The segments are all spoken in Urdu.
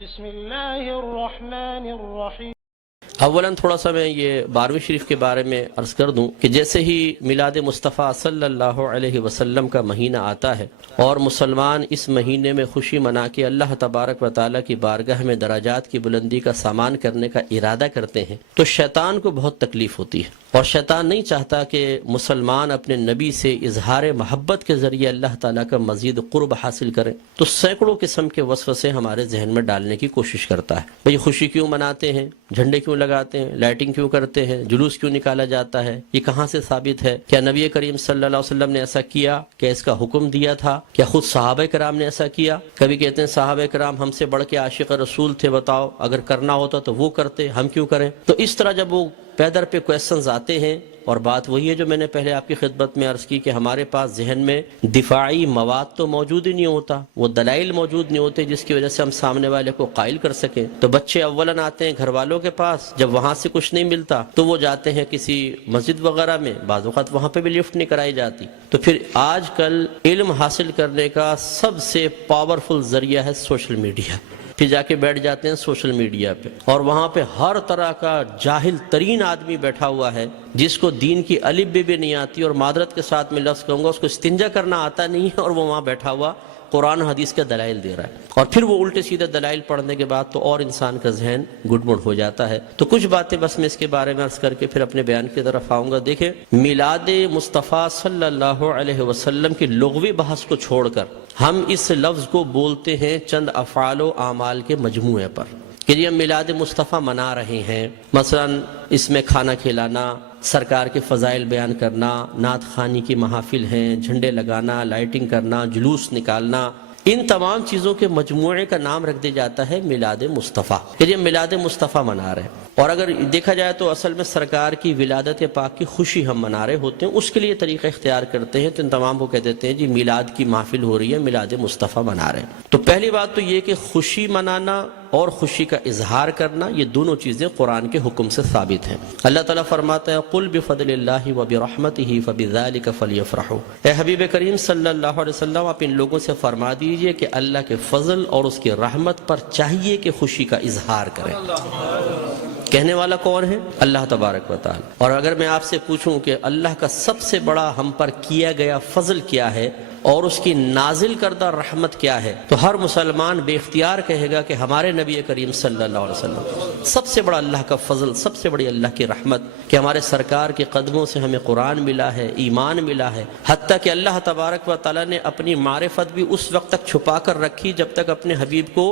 بسم اللہ الرحمن الرحیم۔ اولاً تھوڑا سا میں یہ 12ویں شریف کے بارے میں عرض کر دوں کہ جیسے ہی میلاد مصطفیٰ صلی اللہ علیہ وسلم کا مہینہ آتا ہے اور مسلمان اس مہینے میں خوشی منا کے اللہ تبارک و تعالیٰ کی بارگاہ میں درجات کی بلندی کا سامان کرنے کا ارادہ کرتے ہیں تو شیطان کو بہت تکلیف ہوتی ہے، اور شیطان نہیں چاہتا کہ مسلمان اپنے نبی سے اظہار محبت کے ذریعے اللہ تعالیٰ کا مزید قرب حاصل کریں، تو سینکڑوں قسم کے وسوسے ہمارے ذہن میں ڈالنے کی کوشش کرتا ہے۔ بھئی خوشی کیوں مناتے ہیں، جھنڈے کیوں لگاتے ہیں، لائٹنگ کیوں کرتے ہیں، جلوس کیوں نکالا جاتا ہے، یہ کہاں سے ثابت ہے؟ کیا نبی کریم صلی اللہ علیہ وسلم نے ایسا کیا؟ کیا اس کا حکم دیا تھا؟ کیا خود صحابہ کرام نے ایسا کیا؟ کبھی کہتے ہیں صحابہ کرام ہم سے بڑھ کے عاشق رسول تھے، بتاؤ اگر کرنا ہوتا تو وہ کرتے، ہم کیوں کریں؟ تو اس طرح جب وہ پیدر پہ کویسچنز آتے ہیں، اور بات وہی ہے جو میں نے پہلے آپ کی خدمت میں عرض کی کہ ہمارے پاس ذہن میں دفاعی مواد تو موجود ہی نہیں ہوتا، وہ دلائل موجود نہیں ہوتے جس کی وجہ سے ہم سامنے والے کو قائل کر سکیں۔ تو بچے اولاً آتے ہیں گھر والوں کے پاس، جب وہاں سے کچھ نہیں ملتا تو وہ جاتے ہیں کسی مسجد وغیرہ میں، بعض اوقات وہاں پہ بھی لفٹ نہیں کرائی جاتی۔ تو پھر آج کل علم حاصل کرنے کا سب سے پاورفل ذریعہ ہے سوشل میڈیا، پھر جا کے بیٹھ جاتے ہیں سوشل میڈیا پہ، اور وہاں پہ ہر طرح کا جاہل ترین آدمی بیٹھا ہوا ہے جس کو دین کی الف بے بھی نہیں آتی، اور معذرت کے ساتھ میں لفظ کہوں گا اس کو استنجا کرنا آتا نہیں ہے، اور وہ وہاں بیٹھا ہوا قرآن حدیث کے دلائل دے رہا ہے، اور پھر وہ الٹے سیدھے دلائل پڑھنے کے بعد تو اور انسان کا ذہن گڑبڑ ہو جاتا ہے۔ تو کچھ باتیں بس میں اس کے بارے میں عرض کر کے پھر اپنے بیان کی طرف آؤں گا۔ دیکھیں، میلاد مصطفیٰ صلی اللہ علیہ وسلم کی لغوی بحث کو چھوڑ کر ہم اس لفظ کو بولتے ہیں چند افعال و اعمال کے مجموعے پر کہ یہ میلاد مصطفیٰ منا رہے ہیں۔ مثلا اس میں کھانا کھلانا، سرکار کے فضائل بیان کرنا، نعت خوانی کی محافل ہیں، جھنڈے لگانا، لائٹنگ کرنا، جلوس نکالنا، ان تمام چیزوں کے مجموعے کا نام رکھ دیا جاتا ہے میلاد مصطفیٰ، کہ یہ میلاد مصطفیٰ منا رہے ہیں۔ اور اگر دیکھا جائے تو اصل میں سرکار کی ولادت پاک کی خوشی ہم منا رہے ہوتے ہیں، اس کے لیے طریقہ اختیار کرتے ہیں، تو ان تمام کو کہہ دیتے ہیں جی میلاد کی محفل ہو رہی ہے، میلاد مصطفیٰ منا رہے ہیں۔ تو پہلی بات تو یہ کہ خوشی منانا اور خوشی کا اظہار کرنا، یہ دونوں چیزیں قرآن کے حکم سے ثابت ہیں۔ اللہ تعالیٰ فرماتا ہے قُلْ بِفَضْلِ اللَّهِ وَبِرَحْمَتِهِ فَبِذَلِكَ فَلْيَفْرَحُوا، اے حبیب کریم صلی اللہ علیہ وسلم آپ ان لوگوں سے فرما دیجئے کہ اللہ کے فضل اور اس کی رحمت پر چاہیے کہ خوشی کا اظہار کریں۔ کہنے والا کون ہے؟ اللہ تبارک و تعالی۔ اور اگر میں آپ سے پوچھوں کہ اللہ کا سب سے بڑا ہم پر کیا گیا فضل کیا ہے اور اس کی نازل کردہ رحمت کیا ہے، تو ہر مسلمان بے اختیار کہے گا کہ ہمارے نبی کریم صلی اللہ علیہ وسلم سب سے بڑا اللہ کا فضل، سب سے بڑی اللہ کی رحمت کہ ہمارے سرکار کے قدموں سے ہمیں قرآن ملا ہے، ایمان ملا ہے، حتیٰ کہ اللہ تبارک و تعالیٰ نے اپنی معرفت بھی اس وقت تک چھپا کر رکھی جب تک اپنے حبیب کو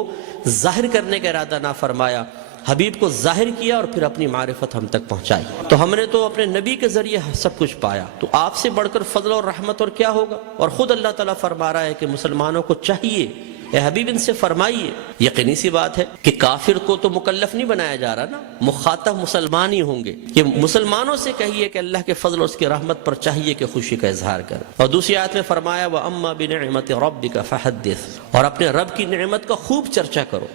ظاہر کرنے کا ارادہ نہ فرمایا۔ حبیب کو ظاہر کیا اور پھر اپنی معرفت ہم تک پہنچائی، تو ہم نے تو اپنے نبی کے ذریعے سب کچھ پایا، تو آپ سے بڑھ کر فضل اور رحمت اور کیا ہوگا؟ اور خود اللہ تعالیٰ فرما رہا ہے کہ مسلمانوں کو چاہیے، اے حبیب ان سے فرمائیے۔ یقینی سی بات ہے کہ کافر کو تو مکلف نہیں بنایا جا رہا نا، مخاطب مسلمان ہی ہوں گے، کہ مسلمانوں سے کہیے کہ اللہ کے فضل اور اس کی رحمت پر چاہیے کہ خوشی کا اظہار کریں۔ اور دوسری آیت میں فرمایا وَأَمَّا بِنِعْمَةِ رَبِّكَ فَحَدِّثْ، اور اپنے رب کی نعمت کا خوب چرچا کرو۔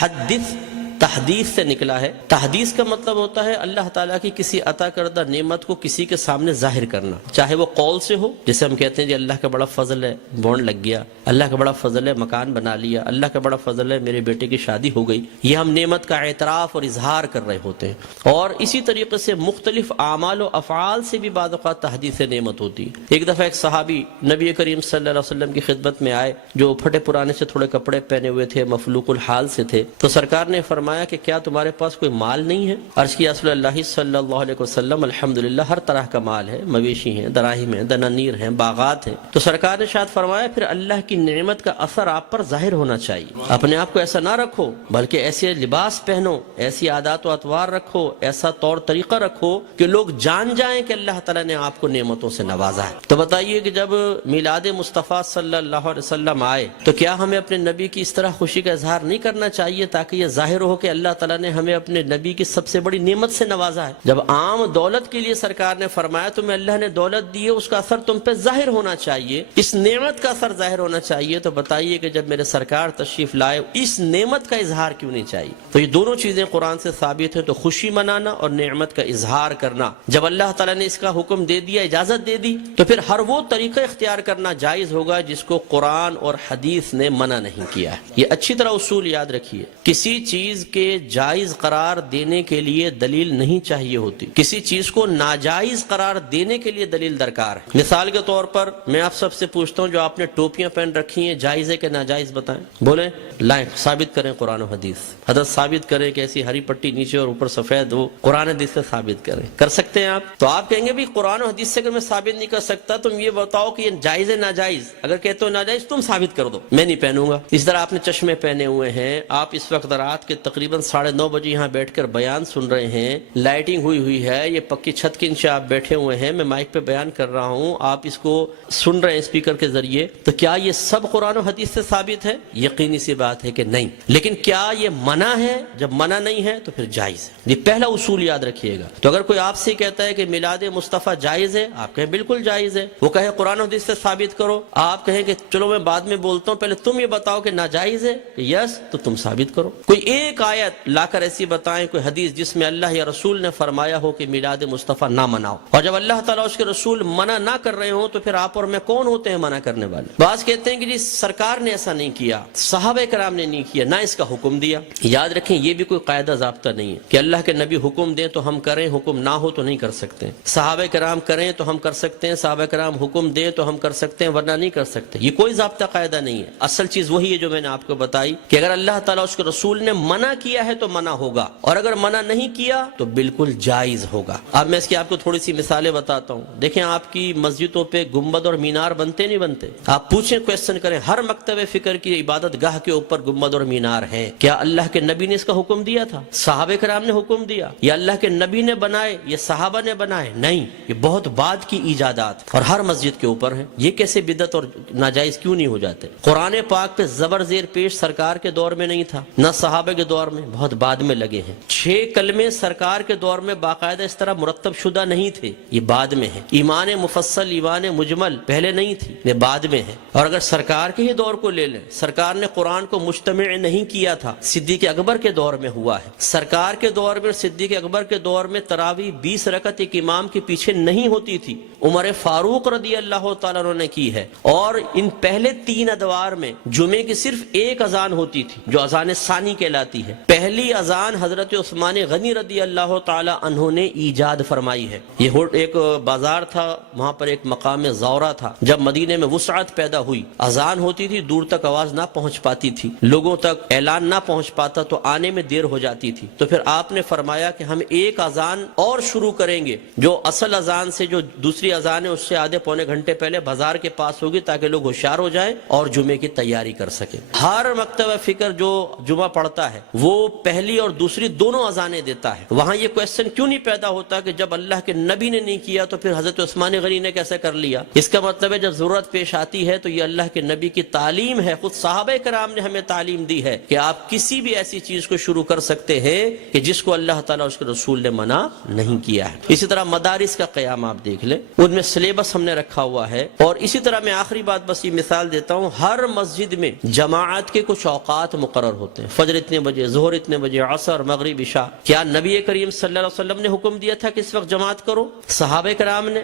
حدث تحدیث سے نکلا ہے، تحدیث کا مطلب ہوتا ہے اللہ تعالیٰ کی کسی عطا کردہ نعمت کو کسی کے سامنے ظاہر کرنا، چاہے وہ قول سے ہو، جیسے ہم کہتے ہیں جی اللہ کا بڑا فضل ہے بونڈ لگ گیا، اللہ کا بڑا فضل ہے مکان بنا لیا، اللہ کا بڑا فضل ہے میرے بیٹے کی شادی ہو گئی، یہ ہم نعمت کا اعتراف اور اظہار کر رہے ہوتے ہیں۔ اور اسی طریقے سے مختلف اعمال و افعال سے بھی بعض اوقات تحدیث نعمت ہوتی ہے۔ ایک دفعہ ایک صحابی نبی کریم صلی اللہ علیہ وسلم کی خدمت میں آئے جو پھٹے پرانے سے تھوڑے کپڑے پہنے ہوئے تھے، مفلوق الحال سے تھے، تو سرکار نے فرمایا کہ کیا تمہارے پاس کوئی مال نہیں ہے؟ عرض کیا رسول اللہ صلی اللہ علیہ وسلم الحمدللہ ہر طرح کا مال ہے، مویشی ہیں، دراہم ہیں، دنانیر ہیں، باغات ہیں۔ تو سرکار نے شاید فرمایا پھر اللہ کی نعمت کا اثر آپ پر ظاہر ہونا چاہیے، اپنے آپ کو ایسا نہ رکھو بلکہ ایسے لباس پہنو، ایسی عادات و اطوار رکھو، ایسا طور طریقہ رکھو کہ لوگ جان جائیں کہ اللہ تعالیٰ نے آپ کو نعمتوں سے نوازا ہے۔ تو بتائیے کہ جب میلاد مصطفیٰ صلی اللہ علیہ وسلم آئے تو کیا ہمیں اپنے نبی کی اس طرح خوشی کا اظہار نہیں کرنا چاہیے تاکہ یہ ظاہر ہو ہو کہ اللہ تعالیٰ نے ہمیں اپنے نبی کی سب سے بڑی نعمت سے نوازا ہے. جب عام دولت کے لیے سرکار نے فرمایا تمہیں اللہ نے دولت دی ہے، اس کا اثر تم پہ ظاہر ہونا چاہیے، اس نعمت کا اثر ظاہر ہونا چاہیے، تو بتائیے کہ جب میرے سرکار تشریف لائے اس نعمت کا اظہار کیوں نہیں چاہیے؟ تو یہ دونوں چیزیں قرآن سے ثابت ہیں. تو خوشی منانا اور نعمت کا اظہار کرنا، جب اللہ تعالیٰ نے اس کا حکم دے دیا، اجازت دے دی، تو پھر ہر وہ طریقہ اختیار کرنا جائز ہوگا جس کو قرآن اور حدیث نے منع نہیں کیا ہے. یہ اچھی طرح اصول یاد رکھیے، کسی چیز کے جائز قرار دینے کے لیے دلیل نہیں چاہیے ہوتی، کسی چیز کو ناجائز قرار دینے کے لیے دلیل درکار ہے. مثال کے طور پر میں آپ سب سے پوچھتا ہوں، جو آپ نے ٹوپیاں پہن رکھی ہیں جائز ہے کہ ناجائز؟ بتائیں، بولیں، لائیں، ثابت کریں قرآن و حدیث. حضرت ثابت کریں کہ ایسی ہری پٹی نیچے اور اوپر سفید ہو، قرآن حدیث سے ثابت کریں. کر سکتے ہیں آپ؟ تو آپ کہیں گے بھی قرآن و حدیث سے اگر میں ثابت نہیں کر سکتا تم یہ بتاؤ کہ یہ جائز ہے ناجائز. اگر کہتے ہو ناجائز تم ثابت کر دو، میں نہیں پہنوں گا. اس طرح آپ نے چشمے پہنے ہوئے ہیں، آپ اس وقت رات کے تقریباً 9:30 بجے یہاں بیٹھ کر بیان سن رہے ہیں، لائٹنگ ہوئی ہے، یہ پکی چھت کے نیچے آپ بیٹھے ہوئے ہیں، میں مائک پہ بیان کر رہا ہوں، آپ اس کو سن رہے ہیں اسپیکر کے ذریعے، تو کیا یہ سب قرآن و حدیث سے ثابت ہے؟ یقینی سی بات ہے کہ نہیں. لیکن کیا یہ منع ہے؟ جب منع نہیں ہے تو پھر جائز ہے. یہ پہلا اصول یاد رکھیے گا. تو اگر کوئی آپ سے کہتا ہے کہ میلاد مصطفیٰ جائز ہے، آپ کہیں بالکل جائز ہے. وہ کہے قرآن و حدیث سے ثابت کرو، آپ کہیں کہ چلو میں بعد میں بولتا ہوں، پہلے تم یہ بتاؤ کہ ناجائز ہے کہ یس، تو تم ثابت کرو. کوئی ایک آیت لا کر ایسی بتائیں، کوئی حدیث جس میں اللہ یا رسول نے فرمایا ہو کہ میلاد مصطفیٰ نہ مناؤ. اور جب اللہ تعالیٰ اس کے رسول منع نہ کر رہے ہوں تو پھر آپ اور میں کون ہوتے ہیں منع کرنے والے؟ بعض کہتے ہیں کہ جی سرکار نے ایسا نہیں کیا، صحابہ کرام نے نہیں کیا، نہ اس کا حکم دیا. یاد رکھیں یہ بھی کوئی قاعدہ ضابطہ نہیں ہے کہ اللہ کے نبی حکم دیں تو ہم کریں، حکم نہ ہو تو نہیں کر سکتے. صحابہ کرام کریں تو ہم کر سکتے ہیں، صحابہ کرام حکم دیں تو ہم کر سکتے ہیں، ورنہ نہیں کر سکتے. یہ کوئی ضابطہ قاعدہ نہیں ہے. اصل چیز وہی ہے جو میں نے آپ کو بتائی کہ اگر اللہ تعالیٰ اس کے رسول نے منع کیا ہے تو منع ہوگا، اور اگر منع نہیں کیا تو بالکل جائز ہوگا. اب میں اس کی آپ کو تھوڑی سی مثالیں بتاتا ہوں. دیکھیں آپ کی مسجدوں پہ گنبد اور مینار بنتے نہیں بنتے؟ آپ پوچھیں، کویسچن کریں، ہر مکتب فکر کی عبادت گاہ کے اوپر گنبد اور مینار ہے. کیا اللہ کے نبی نے اس کا حکم دیا تھا؟ صحابہ کرام نے حکم دیا؟ یا اللہ کے نبی نے بنائے یا صحابہ نے بنائے؟ نہیں، یہ بہت بعد کی ایجادات اور ہر مسجد کے اوپر ہیں. یہ کیسے بدعت اور ناجائز کیوں نہیں ہو جاتے؟ قرآن پاک پہ زبر زیر پیش سرکار کے دور میں نہیں تھا، نہ صحابہ کے دور میں، بہت بعد میں لگے ہیں. 6 کلمے سرکار کے دور میں باقاعدہ اس طرح مرتب شدہ نہیں تھے، یہ بعد میں ہے. ایمان مفصل، ایمان مجمل پہلے نہیں تھی، یہ بعد میں ہے. اور اگر سرکار کے ہی دور کو لے لیں، سرکار نے قرآن کو مجتمع نہیں کیا تھا، صدیق اکبر کے دور میں ہوا ہے. سرکار کے دور میں، صدیق اکبر کے دور میں تراویح 20 رکعت ایک امام کے پیچھے نہیں ہوتی تھی. عمر فاروق رضی اللہ تعالیٰ عنہ نے کی ہے. اور ان پہلے 3 ادوار میں جمعے کی صرف ایک اذان ہوتی تھی جو اذان ثانی کہلاتی ہے. پہلی اذان حضرت عثمان غنی رضی اللہ تعالیٰ عنہ نے ایجاد فرمائی ہے. یہ ایک بازار تھا، وہاں پر ایک مقام زورہ تھا. جب مدینے میں وسعت پیدا ہوئی، اذان ہوتی تھی، دور تک آواز نہ پہنچ پاتی تھی، لوگوں تک اعلان نہ پہنچ پاتا تو آنے میں دیر ہو جاتی تھی. تو پھر آپ نے فرمایا کہ ہم ایک اذان اور شروع کریں گے جو اصل اذان سے، جو دوسری اذان ہے اس سے آدھے پونے گھنٹے پہلے بازار کے پاس ہوگی، تاکہ لوگ ہوشیار ہو جائیں اور جمعے کی تیاری کر سکیں. ہر مکتبہ فکر جو جمعہ پڑھتا ہے وہ پہلی اور دوسری دونوں اذانیں دیتا ہے. وہاں یہ کویسچن کیوں نہیں پیدا ہوتا کہ جب اللہ کے نبی نے نہیں کیا تو پھر حضرت عثمان غنی نے کیسے کر لیا؟ اس کا مطلب ہے جب ضرورت پیش آتی ہے تو یہ اللہ کے نبی کی تعلیم ہے. خود صحابہ کرام نے ہمیں تعلیم دی ہے کہ آپ کسی بھی ایسی چیز کو شروع کر سکتے ہیں کہ جس کو اللہ تعالیٰ اس کے رسول نے منع نہیں کیا ہے. اسی طرح مدارس کا قیام آپ دیکھ لیں، ان میں سلیبس ہم نے رکھا ہوا ہے. اور اسی طرح میں آخری بات بس یہ مثال دیتا ہوں، ہر مسجد میں جماعت کے کچھ اوقات مقرر ہوتے ہیں. فجر اتنے بجے، ظہر اتنے بجے، عصر، مغرب، عشاء. کیا نبی کریم صلی اللہ علیہ وسلم نے حکم دیا تھا کہ اس وقت جماعت کرو؟ صحابہ کرام نے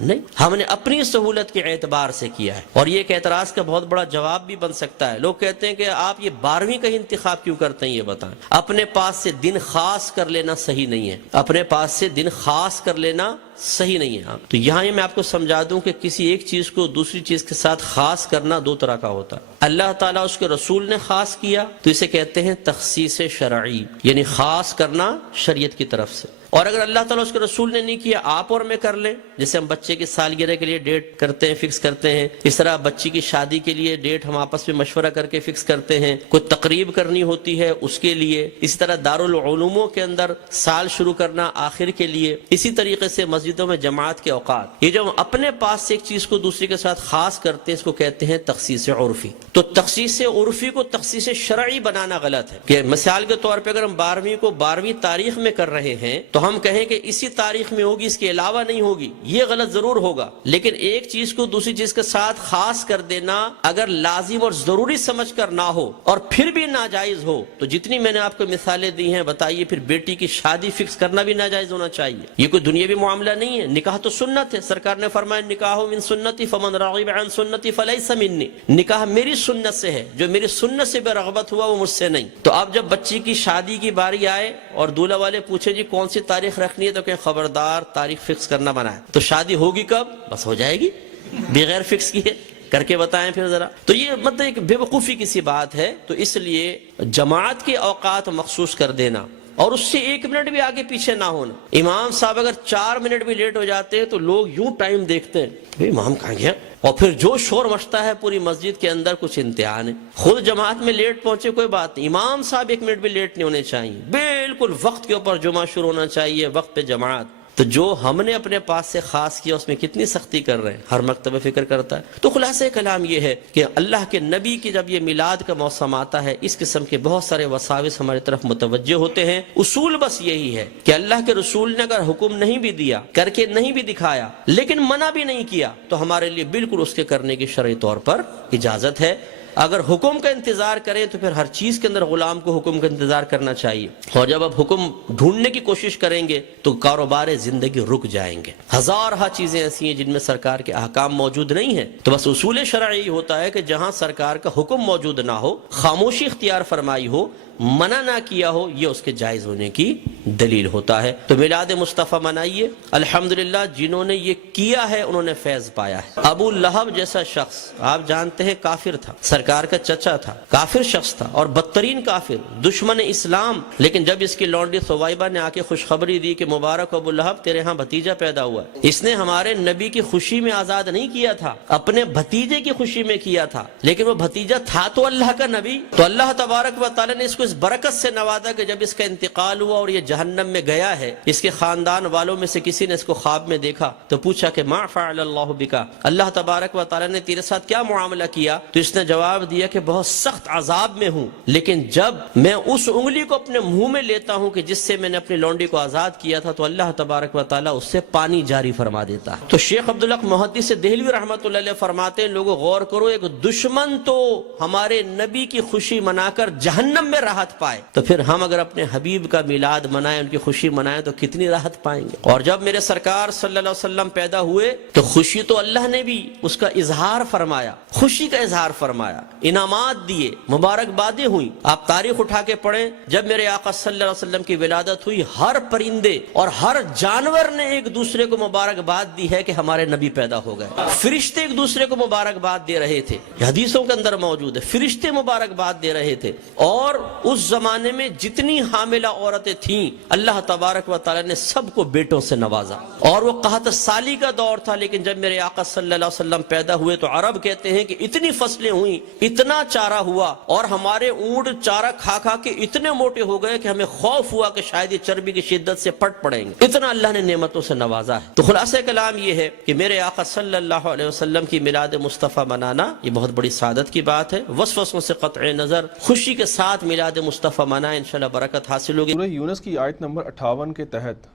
نہیں، ہم نے اپنی سہولت کے اعتبار سے کیا ہے. اور یہ ایک اعتراض کا بہت بڑا جواب بھی بن سکتا ہے. لوگ کہتے ہیں کہ آپ یہ 12ویں کا انتخاب کیوں کرتے ہیں؟ یہ بتائیں. اپنے پاس سے دن خاص کر لینا صحیح نہیں ہے، اپنے پاس سے دن خاص کر لینا صحیح نہیں ہے. تو یہاں میں آپ کو سمجھا دوں کہ کسی ایک چیز کو دوسری چیز کے ساتھ خاص کرنا 2 طرح کا ہوتا ہے. اللہ تعالیٰ اس کے رسول نے خاص کیا تو اسے کہتے ہیں تخصیص شرعی، یعنی خاص کرنا شریعت کی طرف سے. اور اگر اللہ تعالیٰ اس کے رسول نے نہیں کیا، آپ اور میں کر لیں. جیسے ہم بچے کی سالگرہ کے لیے ڈیٹ کرتے ہیں، فکس کرتے ہیں، اس طرح بچی کی شادی کے لیے ڈیٹ ہم آپس میں مشورہ کر کے فکس کرتے ہیں. کوئی تقریب کرنی ہوتی ہے اس کے لیے، اسی طرح دارالعلوموں کے اندر سال شروع کرنا آخر کے لیے، اسی طریقے سے مسجد مسجدوں میں جماعت کے اوقات، یہ جو ہم اپنے پاس سے ایک چیز کو دوسری کے ساتھ خاص کرتے ہیں، اس کو کہتے ہیں تخصیص عرفی۔ تو تخصیص عرفی کو تخصیص شرعی بنانا غلط ہے، کہ مثال کے طور پہ اگر ہم 12ویں کو 12ویں تاریخ میں کر رہے ہیں تو ہم کہیں کہ اسی تاریخ میں ہوگی، اس کے علاوہ نہیں ہوگی، یہ غلط ضرور ہوگا۔ لیکن ایک چیز کو دوسری چیز کے ساتھ خاص کر دینا اگر لازم اور ضروری سمجھ کر نہ ہو اور پھر بھی ناجائز ہو، تو جتنی میں نے آپ کو مثالیں دی ہیں بتائیے، پھر بیٹی کی شادی فکس کرنا بھی ناجائز ہونا چاہیے۔ یہ کوئی دنیاوی معاملہ نہیں ہے، نکاح تو سنت ہے، سرکار نے فرمایا نکاح من سنتی فمن راغب عن سنتی فلیس منی، نکاح میری سنت سے ہے، جو میری سنت سے بے رغبت ہوا وہ مجھ سے نہیں۔ تو اب جب بچی کی شادی کی باری آئے اور دولہا والے پوچھے جی کون سی تاریخ رکھنی ہے، تو کہ خبردار تاریخ فکس کرنا منع ہے۔ تو شادی ہوگی کب؟ بس ہو جائے گی بغیر فکس کیے، کر کے بتائیں پھر ذرا۔ تو یہ مطلب ایک بے وقوفی کی سی بات ہے۔ تو اس لیے جماعت کے اوقات مخصوص کر دینا اور اس سے 1 منٹ بھی آگے پیچھے نہ ہونا۔ امام صاحب اگر 4 منٹ بھی لیٹ ہو جاتے ہیں تو لوگ یوں ٹائم دیکھتے ہیں، امام کہاں گیا، اور پھر جو شور مچتا ہے پوری مسجد کے اندر، کچھ امتحان ہے۔ خود جماعت میں لیٹ پہنچے کوئی بات نہیں، امام صاحب 1 منٹ بھی لیٹ نہیں ہونے چاہیے، بالکل وقت کے اوپر جمعہ شروع ہونا چاہیے، وقت پہ جماعت۔ تو جو ہم نے اپنے پاس سے خاص کیا اس میں کتنی سختی کر رہے ہیں، ہر مکتبہ فکر کرتا ہے۔ تو خلاصہ کلام یہ ہے کہ اللہ کے نبی کی جب یہ میلاد کا موسم آتا ہے، اس قسم کے بہت سارے وساوس ہماری طرف متوجہ ہوتے ہیں۔ اصول بس یہی ہے کہ اللہ کے رسول نے اگر حکم نہیں بھی دیا، کر کے نہیں بھی دکھایا، لیکن منع بھی نہیں کیا، تو ہمارے لیے بالکل اس کے کرنے کی شرعی طور پر اجازت ہے۔ اگر حکم کا انتظار کریں تو پھر ہر چیز کے اندر غلام کو حکم کا انتظار کرنا چاہیے، اور جب آپ حکم ڈھونڈنے کی کوشش کریں گے تو کاروبار زندگی رک جائیں گے۔ ہزارہ چیزیں ایسی ہیں جن میں سرکار کے احکام موجود نہیں ہیں۔ تو بس اصول شرعی ہوتا ہے کہ جہاں سرکار کا حکم موجود نہ ہو، خاموشی اختیار فرمائی ہو، منع نہ کیا ہو، یہ اس کے جائز ہونے کی دلیل ہوتا ہے۔ تو میلاد مصطفیٰ منائیے، الحمدللہ جنہوں نے یہ کیا ہے انہوں نے فیض پایا ہے۔ ابو لہب جیسا شخص آپ جانتے ہیں کافر تھا، سرکار کا چچا تھا، کافر شخص تھا اور بدترین کافر، دشمن اسلام، لیکن جب اس کی لونڈی ثویبہ نے آ کے خوشخبری دی کہ مبارک ابو لہب تیرے ہاں بھتیجا پیدا ہوا ہے، اس نے ہمارے نبی کی خوشی میں آزاد نہیں کیا تھا، اپنے بھتیجے کی خوشی میں کیا تھا، لیکن وہ بھتیجا تھا تو اللہ کا نبی۔ تو اللہ تبارک و تعالی نے اس کو اس برکت سے نوازا کہ جب اس کا انتقال ہوا اور یہ جہنم میں گیا ہے، اس کے خاندان والوں میں سے کسی نے اس کو خواب میں دیکھا تو پوچھا کہ ما فعل اللہ بکا، اللہ تبارک و تعالی نے تیرے ساتھ کیا معاملہ کیا؟ تو اس نے جواب دیا کہ بہت سخت عذاب میں ہوں، لیکن جب میں اس انگلی کو اپنے منہ میں لیتا ہوں کہ جس سے میں نے اپنی لونڈی کو آزاد کیا تھا، تو اللہ تبارک و تعالی اس سے پانی جاری فرما دیتا ہے۔ تو شیخ عبدالحق محدث دہلوی رحمۃ اللہ علیہ فرماتے ہیں لوگوں غور کرو، ایک دشمن تو ہمارے نبی کی خوشی منا کر جہنم میں راحت پائے، تو پھر ہم اگر اپنے حبیب کا میلاد منائیں، ان کی خوشی منائیں تو کتنی راحت پائیں گے۔ اور جب میرے سرکار صلی اللہ علیہ وسلم پیدا ہوئے تو خوشی تو اللہ نے بھی اس کا اظہار فرمایا، خوشی کا اظہار فرمایا، انعامات دیے، مبارکبادیں ہوئی۔ آپ تاریخ اٹھا کے پڑھیں، جب میرے آقا صلی اللہ علیہ وسلم کی ولادت ہوئی، ہر پرندے اور ہر جانور نے ایک دوسرے کو مبارکباد دی ہے کہ ہمارے نبی پیدا ہو گئے۔ فرشتے ایک دوسرے کو مبارکباد دے رہے تھے، حدیثوں کے اندر موجود ہے، فرشتے مبارکباد دے رہے تھے۔ اور اس زمانے میں جتنی حاملہ عورتیں تھیں اللہ تبارک و تعالی نے سب کو بیٹوں سے نوازا، اور وہ قحط سالی کا دور تھا، لیکن جب میرے آقا صلی اللہ علیہ وسلم پیدا ہوئے تو عرب کہتے ہیں کہ اتنی فصلیں ہوئیں، اتنا چارہ ہوا، اور ہمارے اونٹ چارہ کھا کھا کے اتنے موٹے ہو گئے کہ ہمیں خوف ہوا کہ شاید یہ چربی کی شدت سے پٹ پڑیں گے، اتنا اللہ نے نعمتوں سے نوازا ہے۔ تو خلاصہ کلام یہ ہے کہ میرے آقا صلی اللہ علیہ وسلم کی میلاد مصطفیٰ منانا یہ بہت بڑی سعادت کی بات ہے۔ وسوسوں سے قطع نظر خوشی کے ساتھ میلاد مصطفیٰ منائیں، انشاءاللہ برکت حاصل ہوگی۔ سورہ یونس کی آیت نمبر 58 کے تحت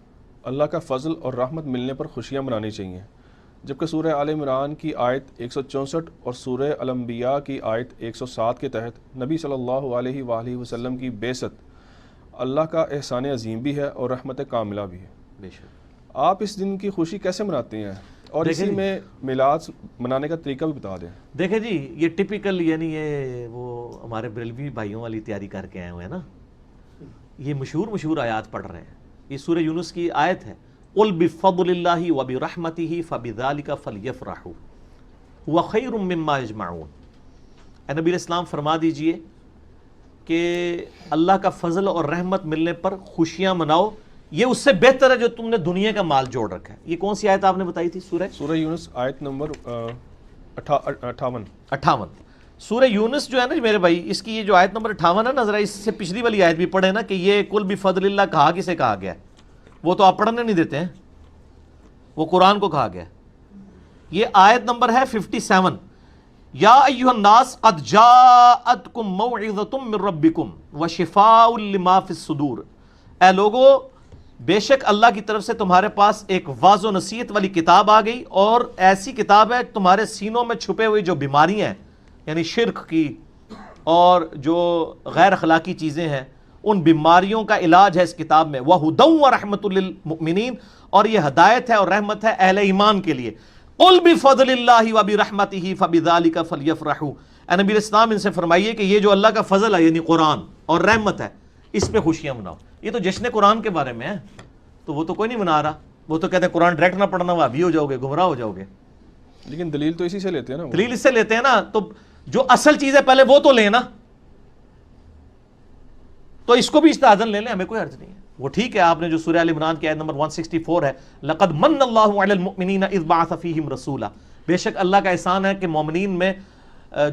اللہ کا فضل اور رحمت ملنے پر خوشیاں منانی چاہیے، جبکہ سورہ آل عمران کی آیت 164 اور سورہ الانبیاء کی آیت 107 کے تحت نبی صلی اللہ علیہ وآلہ وسلم کی بعثت اللہ کا احسان عظیم بھی ہے اور رحمت کاملہ بھی ہے۔ بے شک آپ اس دن کی خوشی کیسے مناتے ہیں اور اسی میں میلاد منانے کا طریقہ بھی بتا دیں۔ دیکھیں جی، یہ ٹپیکل یعنی یہ وہ ہمارے بریلوی بھائیوں والی تیاری کر کے آئے ہوئے ہیں نا، یہ مشہور آیات پڑھ رہے ہیں۔ یہ سورہ یونس کی آیت ہے، قُلْ بِفَضْلِ اللَّهِ وَبِرَحْمَتِهِ فَبِذَلِكَ فَلْيَفْرَحُوا هُوَ خَيْرٌ مِّمَّا يَجْمَعُونَ۔ اے نبی علیہ السلام فرما دیجئے کہ اللہ کا فضل اور رحمت ملنے پر خوشیاں مناؤ، یہ اس سے بہتر ہے جو تم نے دنیا کا مال جوڑ رکھا ہے۔ یہ کون سی آیت آپ نے بتائی تھی؟ سورہ یونس آیت نمبر 58۔ سورہ یونس جو ہے نا میرے بھائی، اس کی یہ جو آیت نمبر 58 ہے نا، ذرا اس سے پچھلی والی آیت بھی پڑھے نا کہ یہ قُلْ بِفَضْلِ اللَّهِ کہا کسے کہا گیا ہے، وہ تو آپ پڑھنے نہیں دیتے ہیں۔ وہ قرآن کو کہا گیا ہے. یہ آیت نمبر ہے 57. یا ایھا الناس قد جاءتکم موعظۃ من ربکم وشفاء لما فی الصدور. اے لوگو بے شک اللہ کی طرف سے تمہارے پاس ایک واضح و نصیحت والی کتاب آ گئی، اور ایسی کتاب ہے تمہارے سینوں میں چھپے ہوئی جو بیماریاں ہیں، یعنی شرک کی اور جو غیر اخلاقی چیزیں ہیں، ان بیماریوں کا علاج ہے اس کتاب میں. وَهُدًى وَرَحْمَةٌ لِّلْمُؤْمِنِينَ، اور یہ ہدایت ہے اور رحمت ہے اہل ایمان کے لیے. قُلْ بِفَضْلِ اللَّهِ وَبِرَحْمَتِهِ فَبِذَلِكَ فَلْيَفْرَحُوا. اے نبی اسلام ان سے فرمائیے کہ یہ جو اللہ کا فضل ہے یعنی قرآن اور رحمت ہے، اس پہ خوشیاں مناؤ. یہ تو جشن قرآن کے بارے میں ہے، تو وہ تو کوئی نہیں منا رہا. وہ تو کہتے ہیں قرآن ڈائریکٹ نہ پڑھنا، وہابی ہو جاؤ گے، گمراہ ہو جاؤ گے. لیکن دلیل تو اسی سے لیتے ہیں نا. دلیل اس سے لیتے ہیں نا، تو جو اصل چیز ہے پہلے وہ تو لیں نا. تو اس کو بھی اجتہاداً لے لیں، ہمیں کوئی حرج نہیں ہے. وہ ٹھیک ہے، آپ نے جو سورہ آل عمران کی آیت نمبر 164 ہے، لقد من اللہ علی المؤمنین اذ بعث فیہم رسولا، بے شک اللہ کا احسان ہے کہ مومنین میں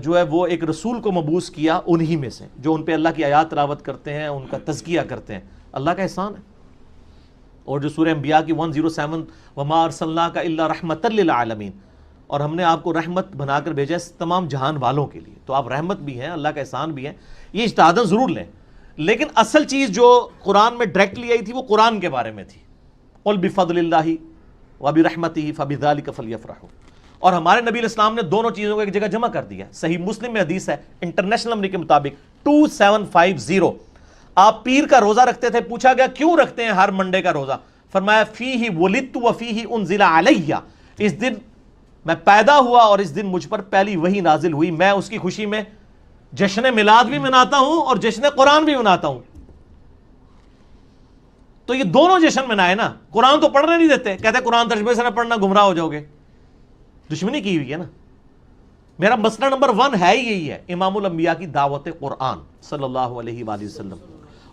جو ہے وہ ایک رسول کو مبعوث کیا انہی میں سے جو ان پہ اللہ کی آیات تلاوت کرتے ہیں، ان کا تزکیہ کرتے ہیں. اللہ کا احسان ہے. اور جو سورہ انبیاء کی 107 وما ارسلناک الا رحمۃ للعالمین، اور ہم نے آپ کو رحمت بنا کر بھیجا ہے تمام جہان والوں کے لیے. تو آپ رحمت بھی ہیں، اللہ کا احسان بھی ہے. یہ اجتہاداً ضرور لیں، لیکن اصل چیز جو قرآن میں ڈائریکٹلی آئی تھی وہ قرآن کے بارے میں تھی. قل بفضل اللہ وبرحمتہ فبذلک فلیفرحوا. اور ہمارے نبی علیہ السلام نے دونوں چیزوں کو ایک جگہ جمع کر دیا. صحیح مسلم میں حدیث ہے انٹرنیشنل نمبر کے مطابق 2750. آپ پیر کا روزہ رکھتے تھے، پوچھا گیا کیوں رکھتے ہیں ہر منڈے کا روزہ؟ فرمایا فیہ ولدت وفیہ انزل علیہ، اس دن میں پیدا ہوا اور اس دن مجھ پر پہلی وحی نازل ہوئی. میں اس کی خوشی میں جشن میلاد بھی مناتا ہوں اور جشن قرآن بھی مناتا ہوں. تو یہ دونوں جشن منائے نا. قرآن تو پڑھنے نہیں دیتے، کہتے ہیں قرآن ترجمے سے نہ پڑھنا گمراہ ہو جاؤ گے. دشمنی کی ہوئی ہے نا. میرا مسئلہ نمبر 1 ہے یہی ہے، امام الانبیاء کی دعوت قرآن صلی اللہ علیہ وآلہ وسلم.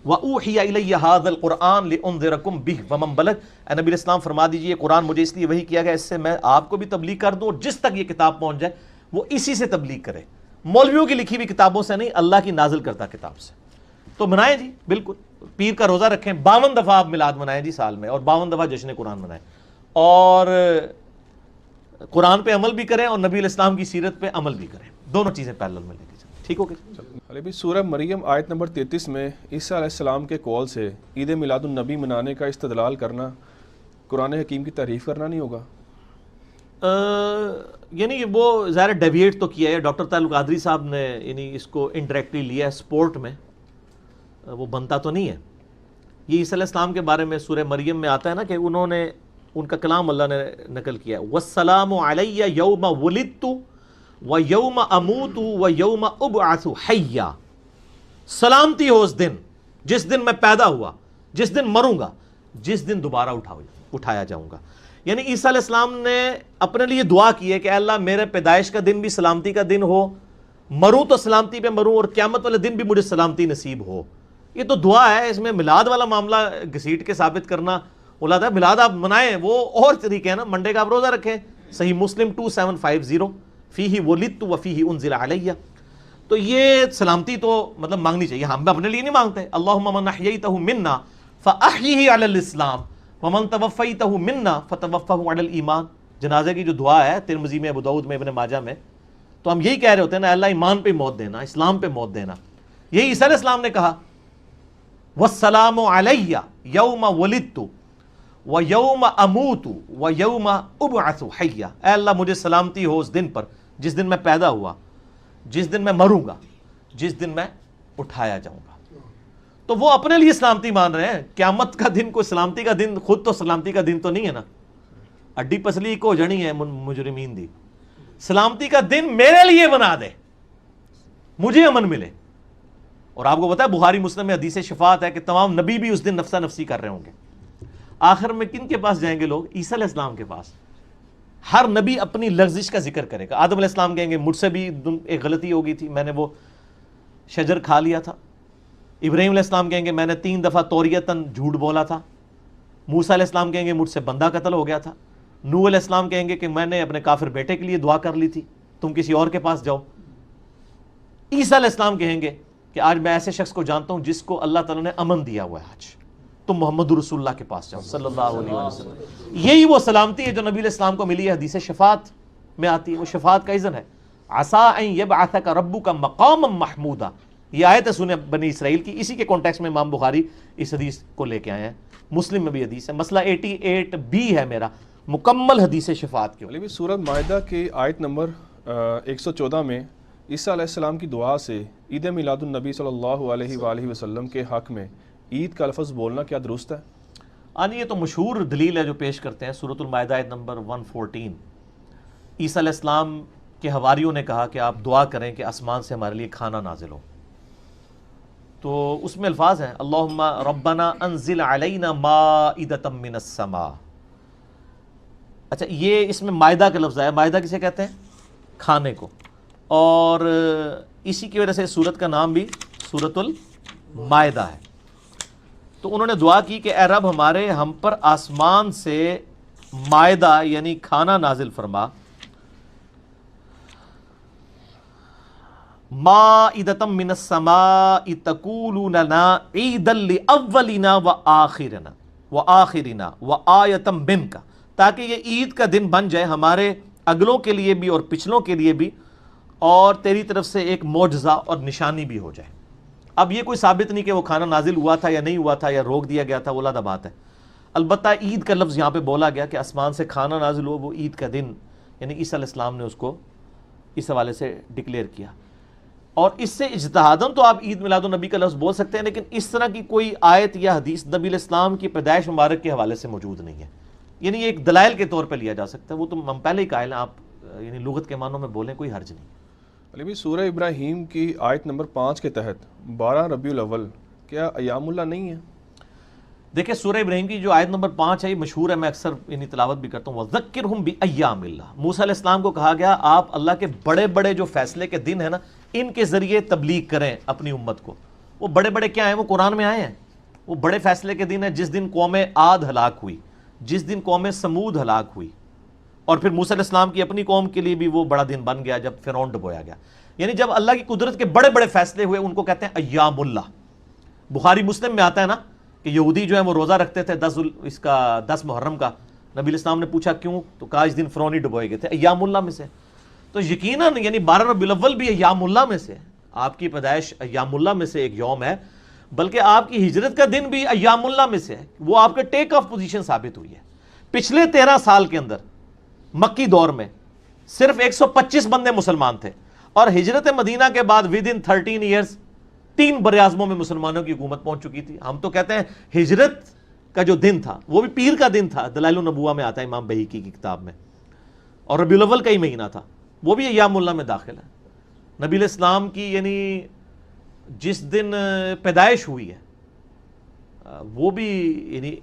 وَأُوحِيَ إِلَيَّ هَذَا الْقُرْآنُ لِأُنذِرَكُمْ بِهِ وَمَنْ بَلَغَ. اے نبی اسلام فرما دیجئے قرآن مجھے اس لیے وحی کیا گیا اس سے میں آپ کو بھی تبلیغ کر دوں، اور جس تک یہ کتاب پہنچ جائے وہ اسی سے تبلیغ کرے. مولویوں کی لکھی ہوئی کتابوں سے نہیں، اللہ کی نازل کرتا کتاب سے. تو منائیں جی، بالکل. پیر کا روزہ رکھیں، 52 دفعہ آپ میلاد منائیں جی سال میں، اور 52 دفعہ جشن قرآن منائیں، اور قرآن پہ عمل بھی کریں اور نبی علیہ السلام کی سیرت پہ عمل بھی کریں. دونوں چیزیں پیرلل میں لے کے چلیں. ٹھیک ہو گیا؟ علی بھی سورہ مریم آیت نمبر 33 میں عیسیٰ علیہ السلام کے قول سے عید میلاد النبی منانے کا استدلال کرنا قرآن حکیم کی تعریف کرنا نہیں ہوگا؟ یعنی وہ ظاہر ڈیویٹ تو کیا ہے. ڈاکٹر تعلق قادری صاحب نے یعنی اس کو انڈائریکٹلی لیا ہے سپورٹ میں، وہ بنتا تو نہیں ہے. یہ عیسیٰ علیہ السلام کے بارے میں سورہ مریم میں آتا ہے نا کہ انہوں نے ان کا کلام اللہ نے نقل کیا. وَالسَّلَامُ عَلَيَّ يَوْمَ وُلِدتُّ وَيَوْمَ أَمُوتُ وَيَوْمَ أُبْعَثُ حَيًّا. سلامتی ہو اس دن جس دن میں پیدا ہوا، جس دن مروں گا، جس دن دوبارہ اٹھایا جاؤں گا. یعنی عیسیٰ علیہ السلام نے اپنے لیے دعا کی ہے کہ اے اللہ میرے پیدائش کا دن بھی سلامتی کا دن ہو، مروں تو سلامتی پہ مروں، اور قیامت والے دن بھی مجھے سلامتی نصیب ہو. یہ تو دعا ہے. اس میں میلاد والا معاملہ گھسیٹ کے ثابت کرنا اولاد ہے. میلاد آپ منائیں، وہ اور طریقے ہیں نا. منڈے کا آپ روزہ رکھیں، صحیح مسلم 2750 فیہ ولدت وفیہ انزل علیہ. تو یہ سلامتی تو مطلب مانگنی چاہیے. ہم اپنے لیے نہیں مانگتے. اللہم من احییتہ منا فاحیہ علی الاسلام ومن توفیتہ منا فتوفہ علی الایمان. جنازے کی جو دعا ہے ترمذی میں، ابو داؤد میں، ابن ماجہ میں، تو ہم یہی کہہ رہے ہوتے ہیں نا، اللہ ایمان پہ موت دینا، اسلام پہ موت دینا. یہی عیسیٰ علیہ السلام نے کہا والسلام علی یوم ولدت ویوم اموت ویوم ابعث حیا. اے اللہ مجھے سلامتی ہو اس دن پر جس دن میں پیدا ہوا، جس دن میں مروں گا، جس دن میں اٹھایا جاؤں گا. تو وہ اپنے لیے سلامتی مان رہے ہیں. قیامت کا دن کوئی سلامتی کا دن، خود تو سلامتی کا دن تو نہیں ہے نا. اڈی پسلی کو جڑی ہے مجرمین دی. سلامتی کا دن میرے لیے بنا دے، مجھے امن ملے. اور آپ کو پتا ہے بخاری مسلم میں حدیث شفاعت ہے کہ تمام نبی بھی اس دن نفسا نفسی کر رہے ہوں گے. آخر میں کن کے پاس جائیں گے لوگ؟ عیسیٰ علیہ السلام کے پاس. ہر نبی اپنی لغزش کا ذکر کرے گا. آدم علیہ السلام کہیں گے مجھ سے بھی ایک غلطی ہو گئی تھی، میں نے وہ شجر کھا لیا تھا. ابراہیم علیہ السلام کہیں گے میں نے 3 دفعہ توریتاً جھوٹ بولا تھا. موسیٰ علیہ السلام کہیں گے مجھ سے بندہ قتل ہو گیا تھا. نوح علیہ السلام کہیں گے کہ میں نے اپنے کافر بیٹے کے لیے دعا کر لی تھی، تم کسی اور کے پاس جاؤ. عیسیٰ علیہ السلام کہیں گے کہ آج میں ایسے شخص کو جانتا ہوں جس کو اللہ تعالیٰ نے امن دیا ہوا ہے. آج تو محمد رسول اللہ کے پاس جاؤ صلی اللہ علیہ وسلم. یہی وہ سلامتی ہے جو نبی علیہ السلام کو ملی ہے، حدیث شفاعت میں آتی ہے. وہ شفاعت کا اذن ہے. عسیٰ ان یبعثک ربک مقاما محمودا، یہ آیت ہے سورہ بنی اسرائیل کی. اسی کے کانٹیکس میں امام بخاری اس حدیث کو لے کے آئے ہیں. مسلم میں بھی حدیث ہے. مسئلہ 88B ہے میرا، مکمل حدیث شفاعت کے. علی بھی سورۃ مائدہ کی آیت نمبر 114 میں عیسیٰ علیہ السلام کی دعا سے عید میلاد النبی صلی اللہ علیہ وآلہ وسلم کے حق میں عید کا لفظ بولنا کیا درست ہے؟ یہ تو مشہور دلیل ہے جو پیش کرتے ہیں. سورۃ المائدہ آیت نمبر 114. عیسیٰ علیہ السلام کے حواریوں نے کہا کہ آپ دعا کریں کہ آسمان سے ہمارے لیے کھانا نازل ہو. تو اس میں الفاظ ہیں اللہم ربنا انزل علینا مائدۃ من السماء. اچھا، یہ اس میں مائدہ کا لفظ ہے. مائدہ کسے کہتے ہیں؟ کھانے کو. اور اسی کی وجہ سے سورت کا نام بھی سورۃ المائدہ ہے. تو انہوں نے دعا کی کہ اے رب ہم پر آسمان سے مائدہ یعنی کھانا نازل فرما. مائدۃ من السماء تکون لنا عیدا لاولنا وآخرنا وآیۃ منک، تاکہ یہ عید کا دن بن جائے ہمارے اگلوں کے لیے بھی اور پچھلوں کے لیے بھی، اور تیری طرف سے ایک معجزہ اور نشانی بھی ہو جائے. اب یہ کوئی ثابت نہیں کہ وہ کھانا نازل ہوا تھا یا نہیں ہوا تھا یا روک دیا گیا تھا، وہ علیحدہ بات ہے. البتہ عید کا لفظ یہاں پہ بولا گیا کہ آسمان سے کھانا نازل ہو، وہ عید کا دن، یعنی عیسیٰ علیہ السلام نے اس کو اس حوالے سے ڈکلیئر کیا. اور اس سے اجتہاداً تو آپ عید میلاد النبی کا لفظ بول سکتے ہیں، لیکن اس طرح کی کوئی آیت یا حدیث نبی علیہ السلام کی پیدائش مبارک کے حوالے سے موجود نہیں ہے. یعنی ایک دلائل کے طور پہ لیا جا سکتا ہے. وہ تو ہم پہلے ہی قائل ہیں، آپ یعنی لغت کے معنوں میں بولیں، کوئی حرج نہیں. علی بھی سورہ ابراہیم کی آیت نمبر 5 کے تحت 12 ربیع الاول کیا ایام اللہ نہیں ہے؟ دیکھیں سورہ ابراہیم کی جو آیت نمبر 5 ہے یہ مشہور ہے، میں اکثر یعنی تلاوت بھی کرتا ہوں. وَذَكِّرْهُمْ بِأَيَّامِ اللَّهِ. موسیٰ علیہ السلام کو کہا گیا آپ اللہ کے بڑے بڑے جو فیصلے کے دن ہیں نا، ان کے ذریعے تبلیغ کریں اپنی امت کو. وہ بڑے بڑے کیا ہیں؟ وہ قرآن میں آئے ہیں. وہ بڑے فیصلے کے دن ہیں جس دن قوم عاد ہلاک ہوئی، جس دن قوم سمود ہلاک ہوئی، اور پھر موسیٰ علیہ السلام کی اپنی قوم کے لیے بھی وہ بڑا دن بن گیا جب فرعون ڈبویا گیا. یعنی جب اللہ کی قدرت کے بڑے بڑے فیصلے ہوئے ان کو کہتے ہیں ایام اللہ. بخاری مسلم میں آتا ہے نا کہ یہودی جو ہیں وہ روزہ رکھتے تھے 10 محرم کا. نبی علیہ السلام نے پوچھا کیوں؟ تو کہا اس دن فرعون ہی ڈبوئے گئے تھے، ایام اللہ میں سے. تو یقیناً یعنی 12 ربیع الاول بھی ایام اللہ میں سے، آپ کی پیدائش ایام اللہ میں سے ایک یوم ہے، بلکہ آپ کی ہجرت کا دن بھی ایام اللہ میں سے ہے. وہ آپ کے ٹیک آف پوزیشن ثابت ہوئی ہے. پچھلے 13 سال کے اندر مکی دور میں صرف 125 بندے مسلمان تھے، اور ہجرت مدینہ کے بعد ودن 13 ایئرز 3 براعظموں میں مسلمانوں کی حکومت پہنچ چکی تھی. ہم تو کہتے ہیں ہجرت کا جو دن تھا وہ بھی پیر کا دن تھا. دلائل النبوہ میں آتا ہے امام بہیقی کی کتاب میں. اور ربیع الاول کا ہی مہینہ تھا، وہ بھی ایام اللہ میں داخل ہے. نبی علیہ السلام کی یعنی جس دن پیدائش ہوئی ہے وہ بھی یعنی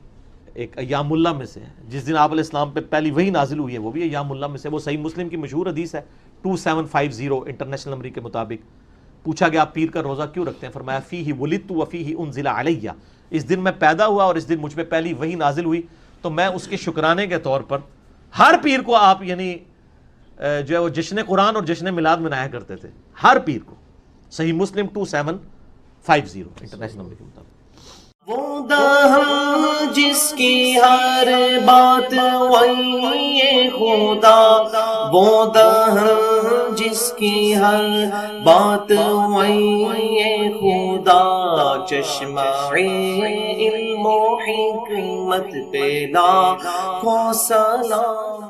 ایک ایام اللہ میں سے ہے. جس دن آپ علیہ السلام پہ پہلی وحی نازل ہوئی ہے وہ بھی ایام اللہ میں سے. وہ صحیح مسلم کی مشہور حدیث ہے 2750 انٹرنیشنل نمبر کے مطابق. پوچھا گیا آپ پیر کا روزہ کیوں رکھتے ہیں؟ فرمایا فیہ ولدت وفیہ انزل علیہ. اس دن میں پیدا ہوا اور اس دن مجھ پہ پہلی وحی نازل ہوئی، تو میں اس کے شکرانے کے طور پر ہر پیر کو آپ یعنی جو ہے وہ جشن قرآن اور جشن میلاد منایا کرتے تھے ہر پیر کو. صحیح مسلم 2750 انٹرنیشنل نمبر کے مطابق. وہ دہاں جس کی ہر بات وہی خدا، وہ دہاں جس کی ہر بات وہی خدا، چشمہ علم و حکمت پیدا کو سلام.